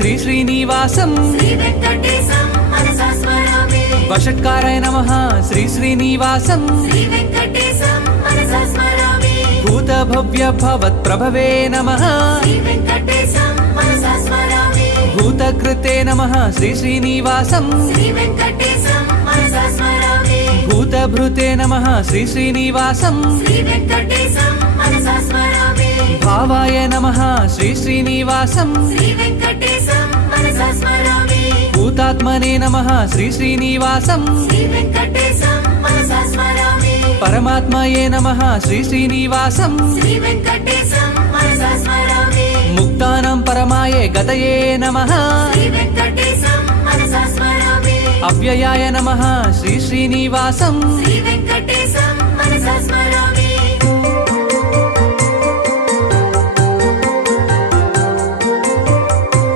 శ్రీ శ్రీనివాసం శ్రీవేంకటేశం మనసా స్మరామి వషట్కారాయ నమః శ్రీ శ్రీనివాసం శ్రీవేంకటేశం మనసా స్మరామి భూత భవ్య భవత్ ప్రభవే నమః శ్రీవేంకటేశం మనసా స్మరామి భూతకృతే నమః శ్రీ శ్రీనివాసం శ్రీవేంకటేశం మనసా స్మరామి భూతభృతే నమః శ్రీ శ్రీనివాసం శ్రీవేంకటేశం మనసా స్మరామి భావాయ నమః శ్రీ శ్రీనివాసం శ్రీవేంకటేశం మనసా స్మరామి భూతాత్మనే నమః శ్రీ శ్రీనివాసం శ్రీవేంకటేశం మనసా స్మరామి పరమాత్మయే నమః శ్రీ శ్రీనివాసం శ్రీవేంకటేశం మనసా స్మరామి ముక్తానాం పరమాయే గతయే నమః శ్రీవేంకటేశం మనసా స్మరామి అవ్యయాయ నమః శ్రీ శ్రీనివాసం శ్రీవేంకటేశం మనసా స్మరామి